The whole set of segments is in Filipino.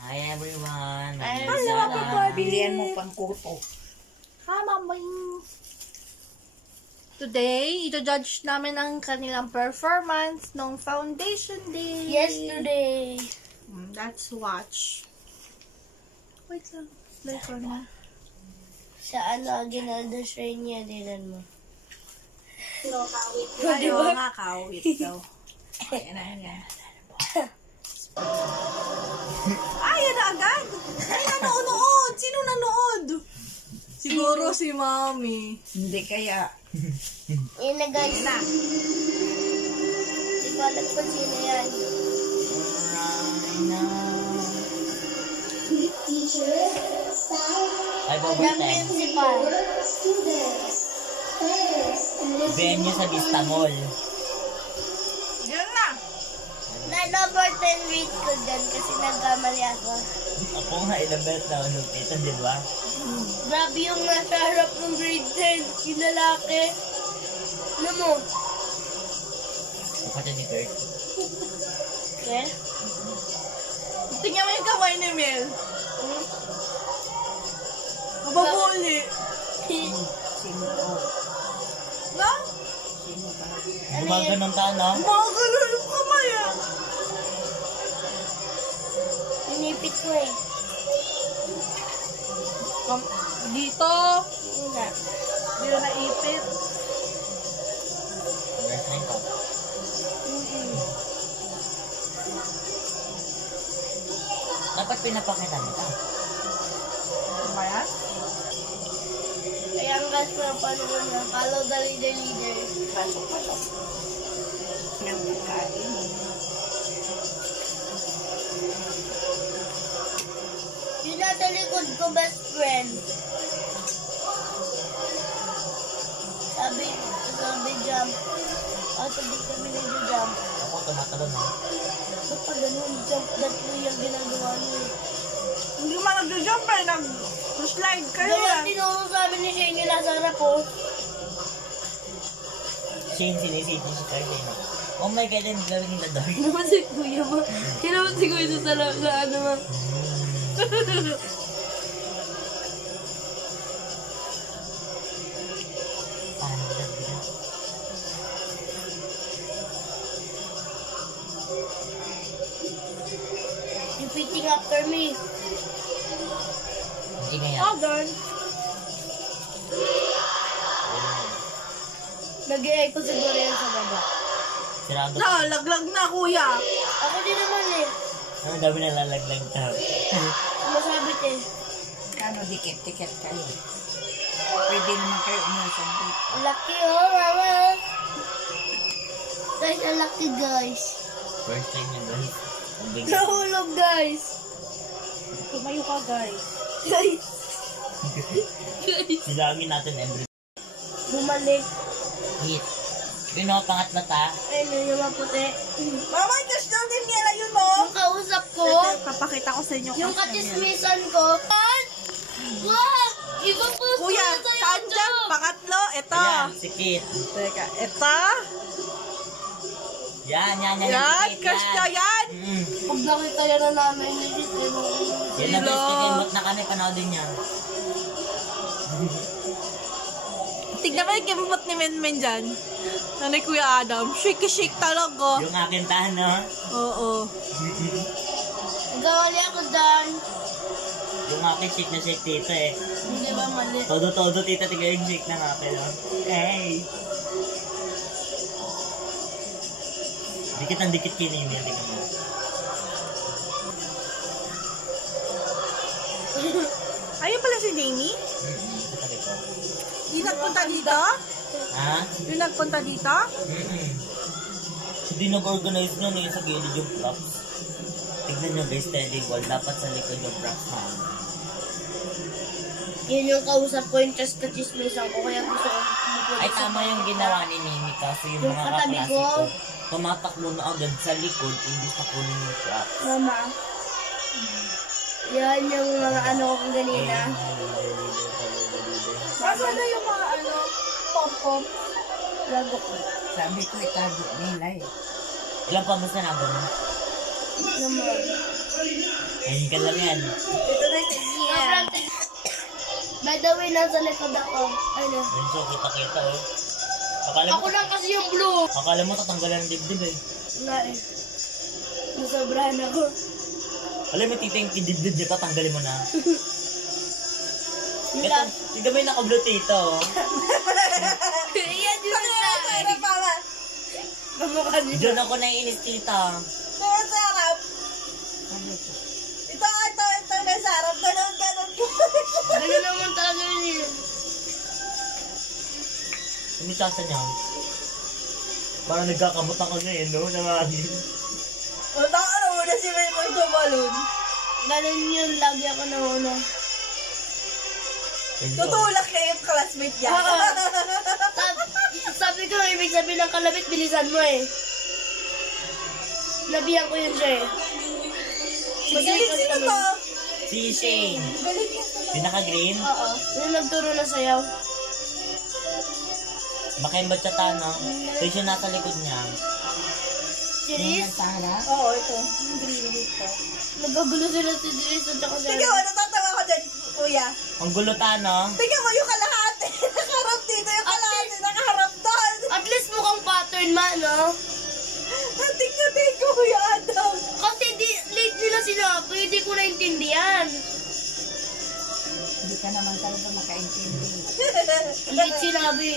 Hi everyone! Hello, Papa Barbie! Bilihan mo pang kuto. Ha, mamay! Today, ito-judge namin ang kanilang performance nung foundation day. Yesterday. Let's watch. Wait lang. Play ko na. Sa Aguinaldo Shrine niya, dinan mo. Ayaw nga, kawit daw. Ayan na, yan. Ayan na agad! Ay, nanonood! Sino nanood? Siguro si Mami. Hindi kaya. Yan na guys. Hindi ko alam kung sino yan. Ay, The Boboten. principal. Venue sa Vista Mall. Yan na! Na-number 10 read ko dyan kasi nagkamali ako. Ako nga, ilang beses na unod ito, di ba? Grabe yung nasa harap ng grade 10. Yung lalaki. Ano mo? Kapatid ni Kurt. Okay? Tingnan mo yung kamay ni Mel. Kababuli. Sino ko? No? Ano Gumaga yun? ng tao, no? Magalo yung kamay ah. Inipit ko eh. Dito. Una. Dito naipit. Wrestling ko. Dapat pinapakita nito. Ano ba yan? Kaya ang gas na panunan na. Follow the leader. Pasok. Nang kain. Yung nasa likod ko, best friend. Sabi jump. Sabi kami nag-jump. Ako, tumatalon, no? Ba't pa ganun? Jump that way yung ginagawa niyo. Hindi man nag-jump eh. Nag-slide kayo Ganun eh. tinuro sa amin ni Shane yung nasa harap po. Shane, sinisipin si Kurt, eh, no? Oh my God, I'm gawin the dog. Naman si Kuya mo. Kinaman si Kuya sa ano mo. Paano ba dito? Repeating after me. Hindi nga yan. Agad. Nag-e-echo siguro yan sa baba. Sirado. No, laglag na kuya. Ako din naman eh. Ang dami na lalaglag tao. Masabit eh. Kano dikit-dikit kayo. Pwede naman kayo umusang dito. Laki oh, mama. Guys, ang laki guys. First time niya, guys. Ang bigat. Nahulog guys. Tumayo ka guys. Guys. Silangin natin every Bumalik. hit. Yun o, pangatlo ta. Ayun yung maputi. Mama, just daw din nila yun mo. Yung kausap ko. Papakita ko sa inyo. Yung katismisan ko. Wag! Iba po Kuya, saan dyan? Pangatlo, ito. Ayan, sikit. Teka, ito. Yan, Yan, sikit, cash na yan. Pag nakita yan na namin, hindi ko. Yan na best kinimot na kami, panoodin niya. Tignan mo yung kimot ni Menmen dyan. Nanay Kuya Adam. Shake talaga. Yung akin ta, no? Oo. Gawali ako dyan. Yung akin shake na shake tito eh. Hindi ba mali? Todo tita, tiga yung shake ng akin, no? Hey! Dikit kinimi, tingnan mo. Ayun pala si Jamie? Katabi ko. Yung nagpunta dito? Ha? Yung nagpunta dito? Hindi nag-organize nga na sa gilid yung props. Tignan nyo guys, steady wall. Dapat sa likod yung props na. Yun yung kausap ko, yung chest chismisan ko, kaya gusto ko. Ay, tama yung ginawa ni Nini. Kaso yung Yung mga katabi kaklase ko. ko, tumatakbo na agad sa likod, imbis na kunin yung props. Mama. Yan yung mga ano ko kanina. Nasaan na yung mga pom-pom? Lago ko. Sabi ko itago nila eh. Ilang pamos na nabon mo? Naman. Ayun ka lang yan. Ito na si Gia. By the way, nasa likod ako. Ano? Renzo, kita-kita oh. Akala Ako mo, lang kasi yung blue. akala mo tatanggalan ng dibdib eh. Wala eh. Nasobrahan ako. Alam mo, tita, yung dibdib niya, tatanggalin mo na. Yung Ito, tignan mo yung naka-blue tita oh. Iyan yun sa akin. Mamukha niyo. Diyan ako naiinis tita. Pero sa harap. Ito nasa harap. Ganon. Ano naman talaga yun eh. Sumitasa niya. Parang nagkakamot ako ngayon, no? Namangin. O, ano muna si May magtumalon. Ganun yun, lagi ako nauna. Tutulak niya yung classmate niya. Sabi ko, ibig sabihin ng kalabit, bilisan mo eh. Nabihan ko yun siya eh. Magaling sino to? Si Shane. Galing niya to. Yung naka-green. Oo. Yung nagturo na sayaw. Makaimbot siya ta, no? So yung nasa likod niya. Siris? Sa harap. Oo, ito. Yung green dito. Nagagulo sila si Siris at saka Tingnan siya. mo, natatawa ko dyan, kuya. Ang gulo ta, no? Tingnan mo yung kalahati. Nakaharap dito yung kalahati. Nakaharap doon. At least mukhang pattern man, no? Tingnan din, Kuya Adam. Kasi late nila sinabi, hindi ko naintindihan. Hindi ka naman talaga makaintindi. Late sinabi.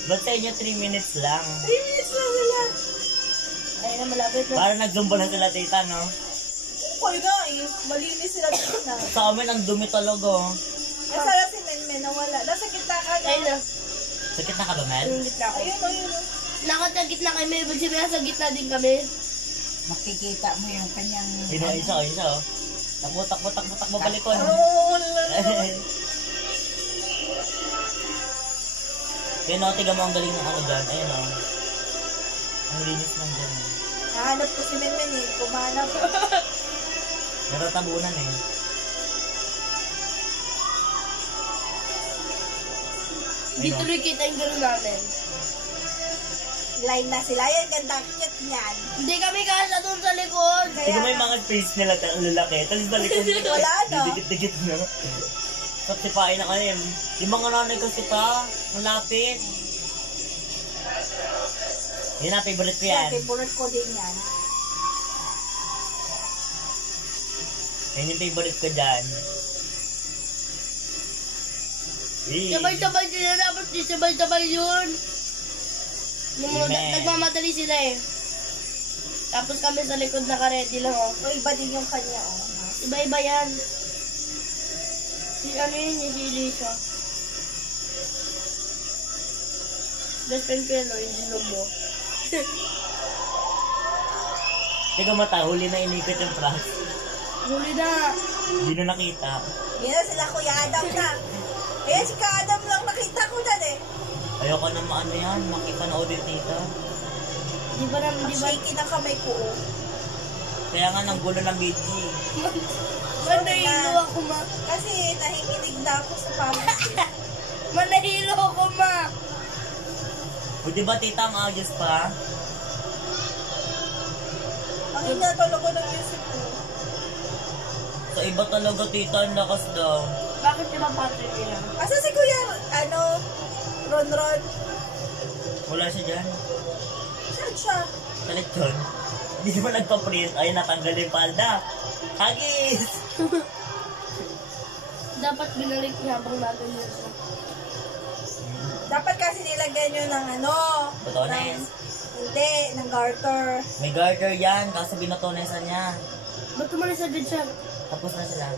Ba't sa inyo 3 minutes lang? 3 minutes na sila. Ay na malapit na. Parang nag-zumba na sila, tita, no? Kuya nga eh. Malinis sila dito na. Sa amin, ang dumi talaga, oh. Nasara si Menmen nawala. Nasa gitna ka na. Ayun na. Sakit na ka ba, Mel? Yung gitna ko. Ayun. Nakata gitna kami, ibig sabihin sa gitna din kami. Makikita mo yung kanyang... Yun, oh, isa, oh. Takbo, balikon. Oo, Kaya no, tiga mo ang galing ng ano dyan. Ayun, oh. Ang linis lang dyan, eh. Nahanap ko si Menmen eh. Kumanap. Naratabunan, eh. Hindi tuloy kita yung gano'n namin. Line na sila. Yan, ganda cute niyan. Hindi kami kasa doon sa likod. Tignan mo yung mga face nila, ang lalaki. Tapos balikon nila. Wala, no? Dikit-dikit na. Tapos sipain na kayo. Yung mga nanay kasi ta, malapit. Yun na, favorite ko yan. Favorite ko din yan. Yan yung favorite ko dyan. Eh. Sabay-sabay sila, dapat di sabay-sabay yun. Yung mga Amen. nagmamadali sila eh. Tapos kami sa likod naka-ready lang oh. O, iba din yung kanya, oh. Iba-iba yan. Si ano yun, si Lisa. Best friend ko yan, oh, yung silog mo. Teka mata, huli na inikot yung truck. Huli na. Hindi na nakita. Yan na sila, Kuya Adam na. Ayan, si Kuya Adam lang nakita ko dyan eh. Ayoko na maano yan, makipanood din tita. Di ba naman, Ang di ba? shaky ng kamay ko, oh. Kaya nga nang gulo ng BG. Manahilo ako, ma. Kasi nahinginig na ako sa pamilya. Manahilo ako, ma. O di ba tita ang ayos pa? Ang hina talaga ng music ko. Sa iba talaga tita, ang lakas daw. Bakit di ba pattern nila? Asa si Kuya, Ron? Wala siya dyan. Saan siya? Sa lechon. Hindi naman nagpa-print. Ayun, natanggal yung palda. Hagis! Dapat binalik niya habang natin yun. Dapat kasi nilagyan nyo ng ano? Botones. Hindi, ng garter. May garter yan, kaso binotonesan niya. Ba't tumalis agad siya? Tapos na sila.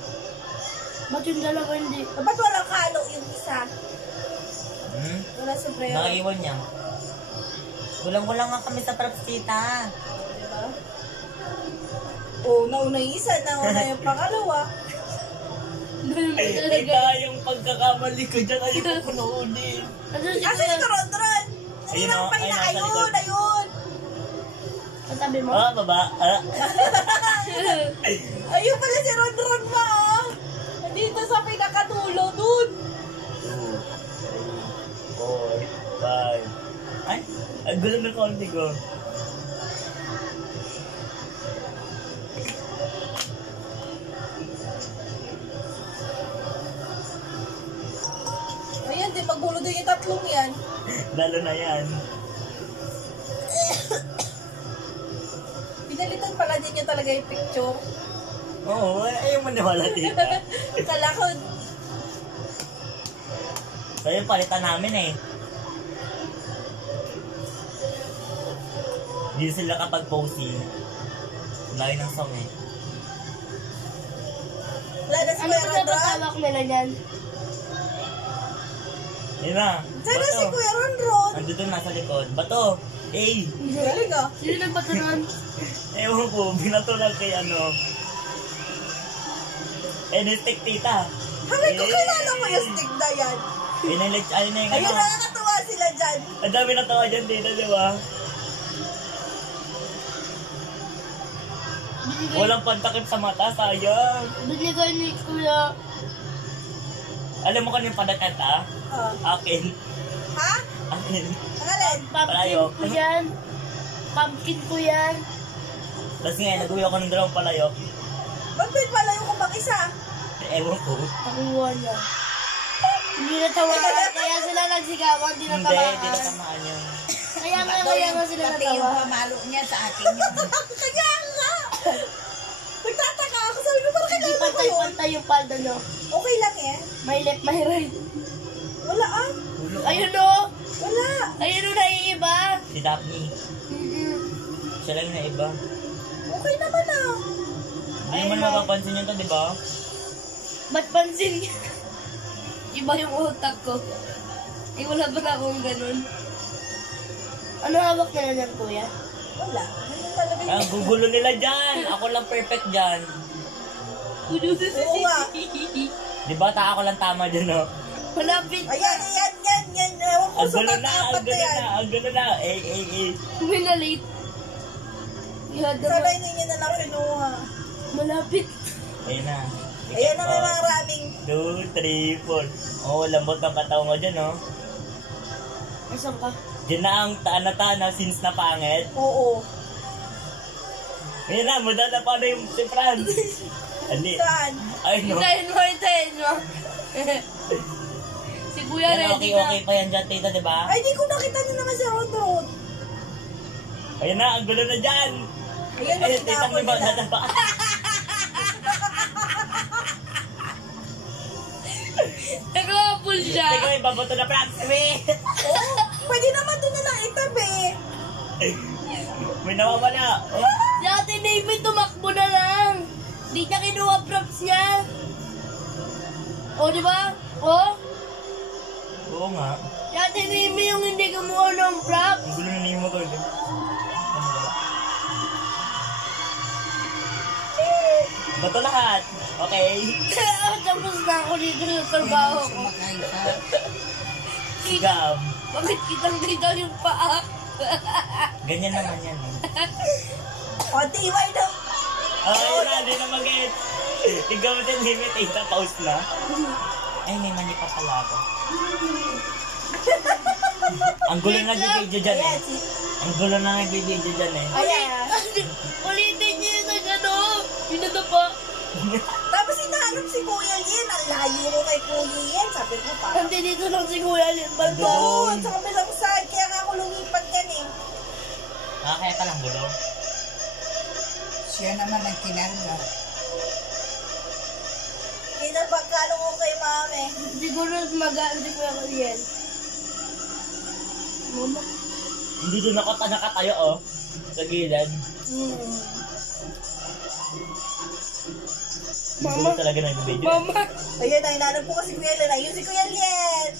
Ba't yung dalawa hindi? Ba't walang kalo yung isa? Wala sombrero. Nakaiwan niya. Gulang-gulang nga kami sa props tita. Diba? Oh, nauna yung isa, nauna yung pangalawa. Tita, yung pagkakamali ko dyan, ayun ko nauli. Asa si Ron? Naninampay na, ayun! Katabi mo? Ah, baba. Ah. Ayun pala si Ron ma, oh. Nandito sa pinakadulo, dun. 2, 4, 5. Ay, ang gulo ng konti ko. din yung tatlong yan. Lalo na yan. Pinalitan pala din niya talaga yung picture. Oo, ayaw mo nawala dito. Kala ko, So yung palitan namin eh. Hindi sila kapag posing. Layo ng song eh. wala na si Ano Kuya ba Ron dapat Ron? tawag nila dyan? Yun na. Sana si Bato. Kuya Ron Ron. Ando doon nasa likod. Bato. Eh. Galing ah. Sino nagbato nun? Ewan ko. Binato lang kay ano. Enestek tita. Hanggang ko kilala mo yung stick na yan. Ayun na yung Ayun, ano. nakakatuwa sila dyan. Ang dami na tawa dyan tita, di ba? Walang pantakip sa mata, sayang. Binigay ni Kuya. Alam mo kanyung padakanta? Akin. Ha? Akin. Ang alin? Palayok. Pumpkin ko yan. Pumpkin ko yan. Tapos ngayon, nag-uwi ako ng dalawang palayok. Ba't may pala yung kumang isa? Ewan ko. Nakuha niya. Hindi natawakan. Kaya sila nagsigawan. Hindi Hindi natawakan. natamaan yun. Kaya nga sila Pati yung natawa. pamalo niya sa akin yun. Kaya nga! Nagtataka ako. Sabi ko, parang Hindi kilala ko yun. pantay-pantay yung palda nyo. Okay lang eh. May left, may right. Wala ah. Ayun o. Wala. Ayun o, naiiba. Si Daphne. Siya lang na iba. Okay naman ah. Hindi mo na mapapansin yun to, di ba? Ba't pansin niya? Iba yung utak ko. Eh, wala ba na akong ganun? Ano hawak nila niyan, kuya? Wala. Ganyan talaga Ang yun. gugulo nila dyan. Ako lang perfect dyan. Oo nga. Di ba? Ako lang tama dyan, no? Malapit. Ayan. Ewan ko Ang sa gulo na, pag-apat ang na gulo yan. na, ang gulo na. Eh. May na-late. Ihada Sana mo. hindi niya na lang kinuha. Malapit. Ayun na. Ayan na may mga raming. 2, 3, 4. Oh, lambot ng katawan mo dyan, no? Asan ka? Dyan na ang tana-tana since na pangit. Oo. Ayun na, madadapa na yung si Franz. Hindi. Saan? Ay, no. Hintayin mo. Si kuya Yan, ready na. okay pa yan dyan, tita, di ba? Ay, di ko nakita na naman sa road. Ayun na, ang gulo na dyan. Ayan, Ayun, nakita tita, ko may ba nila. nadapa? Nag-aapol siya. Teka, may babato na Franz. Oo. Pwede naman doon na lang itabi. May nawawala. Oh. Si Ate Navy tumakbo na lang. Di niya kinuha props niya. O, di ba? O? Oo nga. Si Ate Navy yung hindi kumuha ng props. Ang gulo na niyo mag-gulo. Ano ba? Bato lahat. Okay. Tapos na ako dito sa trabaho ko. Sumakay ka. Sigam. Bakit kitang-kita yung paa? Ganyan naman yan. Eh. O, tiway daw. Oh, ayun na, hindi na mag-get. Ikaw mo din, limit, tita, pause na. Ay, may mani pa pala ako. Ang gulo na nag-video dyan eh. Ayan, si... Ang gulo na nag-video dyan eh. Ayan. Ulitin niyo yun sa ano. Pinadapa. Tapos hinahanap si Kuya Lien. Ang layo ko kay Kuya Lien. Sabi ko pa. Hindi dito lang si Kuya Lin. Balto. Doon, sa kabilang side. Kaya nga ako lumipat yan eh. Ah, kaya ka lang gulo. Siya naman ang kinarga. Kinapagkalo ko kay mami. Siguro magaan si Kuya Lin. Mama. Hindi doon ako nakatayo oh. Sa gilid. Mama. Gulo talaga nag-video. Mama. Ayan na, hinahanap ko kasi Kuya Lien. Ayun si Kuya Lien.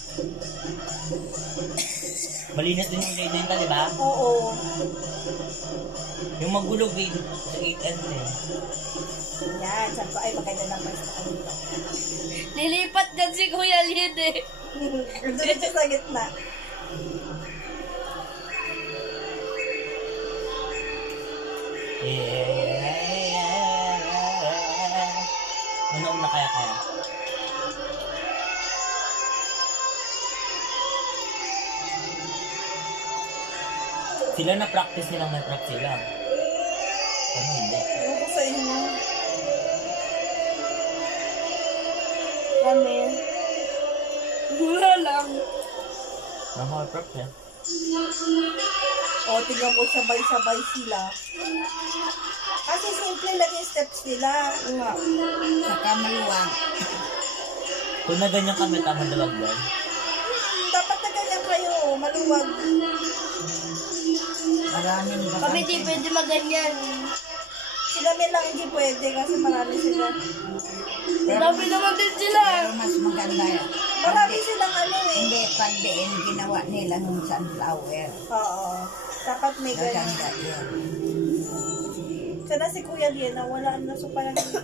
Malinis din yung grade 9 di ba? Oo. Yung magulo grade 8 and 10. Yan, sabi ko, ay maganda ng mas Lilipat dyan si Kuya Lin eh. Doon siya sa gitna. Una kaya. Sila na practice nilang may practice sila. Ano hindi? Ewan ko sa inyo. Kami. Wala lang. Mga props eh. O, tingnan mo, sabay-sabay sila. Kasi simple lang yung steps nila. Nga. Saka maluwag. Kung na ganyan kami, tama dalag ba? Dapat na ganyan kayo, maluwag. Maraming baka. Kami di pwede maganyan. Sila lang hindi pwede kasi marami sila. Dami naman din sila. Pero mas maganda yan. Marami silang ano eh. Hindi, pag diin ginawa nila ng sunflower. Oo. Dapat may ganyan. Maganda yan. Sana si Kuya Liena, wala na so parang dito.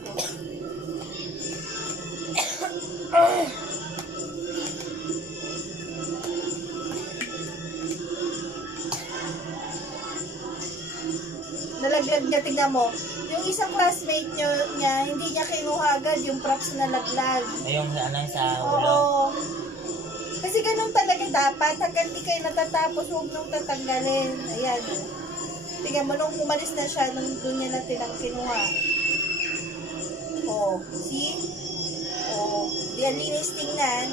Nalaglag niya, tignan mo. Yung isang classmate niya, hindi niya kinuha agad yung props na laglag. Ay, yung ano sa ulo. Oo. Kasi ganun talaga dapat. Hanggang di kayo natatapos, huwag nung tatanggalin. Ayan. Tingnan mo, nung umalis na siya, nung doon niya na tinang kinuha. Oh, see? Oh, di ang linis tingnan.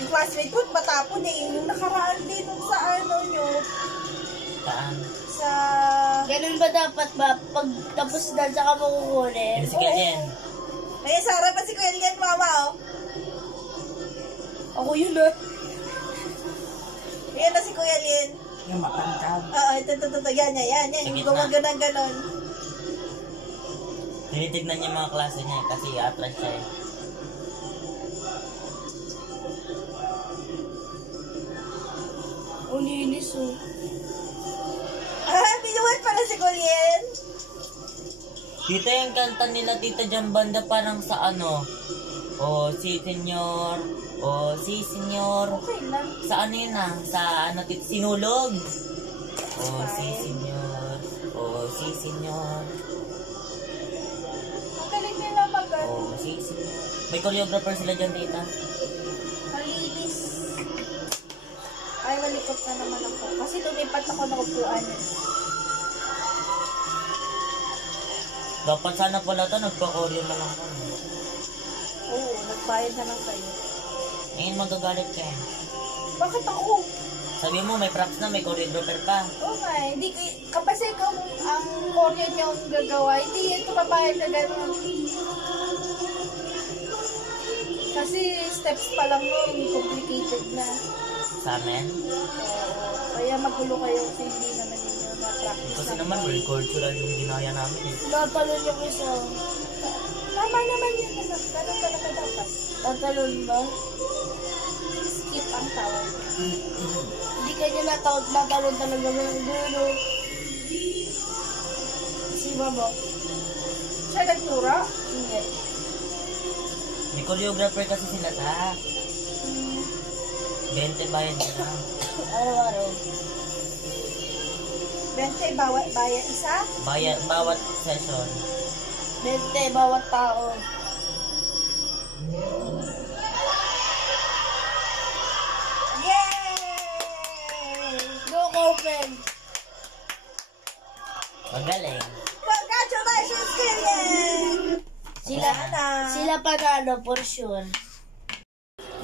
Yung classmate ko, matapon eh. Yung nakaraan din nung sa ano nyo. Saan? Sa... Ganun ba dapat ba? Pag tapos na, saka makukunin? Sige, yan. Ay, sa harapan si Kuya Lian, mama, oh. Ako yun ah. Ayan na si Kuya Lian. Yung matangkad. Oo, ito. Yan. Sa Yung gitna. gumaganon ganon. Tinitignan niya yung mga klase niya kasi atras siya eh. Ang linis oh. Binuwan pala si Kuya Lian. Tita, yung kanta nila Tita Jambanda parang sa ano? O si senyor, o si senyor. Okay lang. Sa ano yun ah? Sa ano, sinulog. O si senyor, o si senyor, Ang galing nila o si senyor. May choreographer sila dyan, Tita. Malinis. Ay, malikot na naman ako. Kasi lumipat ako ng upuan. Dapat sana pala ito, nagpa-choreo na lang kami. Oo, nagbayad na lang kayo. Ngayon magagalit ka eh. Bakit ako? Sabi mo, may props na, may choreographer pa. Oo nga eh. Hindi, kapag ikaw ang Korean niya ang gagawa, hindi ito papayag na gano'n. Kasi steps pa lang nun, complicated na. Sa amin. Oo. Kaya magulo kayo kasi hindi naman ninyo na-practice. Kasi naman, world cultural yung ginaya namin eh. Tatalon yung isa. Tama naman yun, anak. Ganun talaga dapat. Tatalon ba? Skip ang tawag. Hindi kanya natalon talaga ng dulo. Si Mama. Siya nagtura? Hindi. May choreographer kasi sila ta. 20 bayad nila. Araw-araw. 20 bawat isa? Bayad, bawat session. 20 bawat tao. Yay! Go, Corpen! Magaling. Congratulations, Killian! Sila, sila panalo for sure.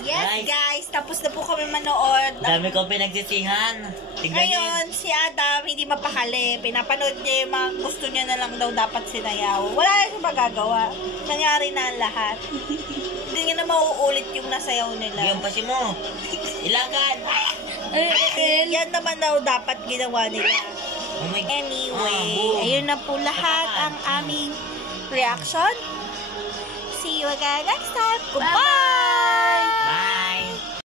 Yes, guys. Tapos na po kami manood. Dami ko pinagsisihan. Tignan niyo. Ngayon, si Adam hindi mapakali. Pinapanood niya yung mga gusto niya na lang daw dapat sinayaw. Wala na siyang magagawa. Nangyari na ang lahat. Hindi nga na mauulit yung nasayaw nila. Yung pasi mo. Ilagad. Yan naman daw dapat ginawa nila. Oh my God. Anyway, boom. ayun na po lahat ang aming reaction. See you again next time. Goodbye!